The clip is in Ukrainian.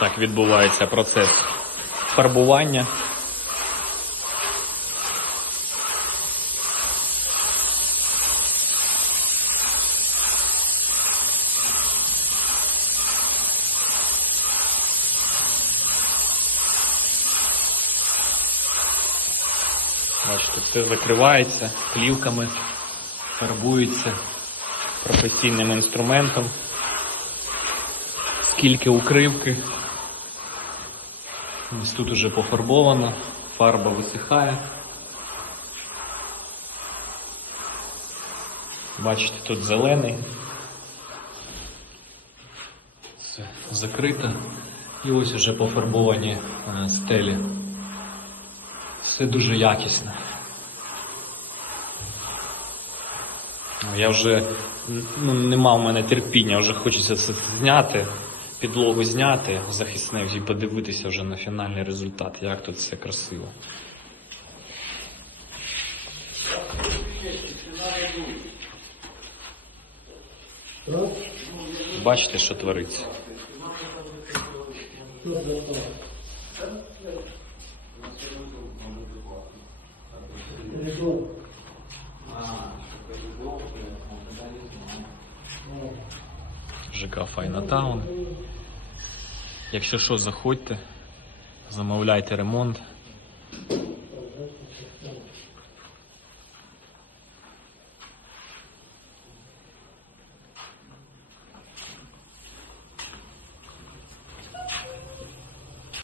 Так відбувається процес фарбування. Бачите, все закривається плівками, фарбується професійним інструментом. Скільки укривки. Ось тут уже пофарбовано, фарба висихає. Бачите, тут зелений. Все закрито. І ось уже пофарбовані е, стелі. Все дуже якісно. Я вже ну, нема в мене терпіння, вже хочеться це зняти, підлогу зняти, захисне і подивитися вже на фінальний результат, як тут все красиво. Бачите, що твориться. ЖК Файнатаун. Якщо що, заходьте, замовляйте ремонт.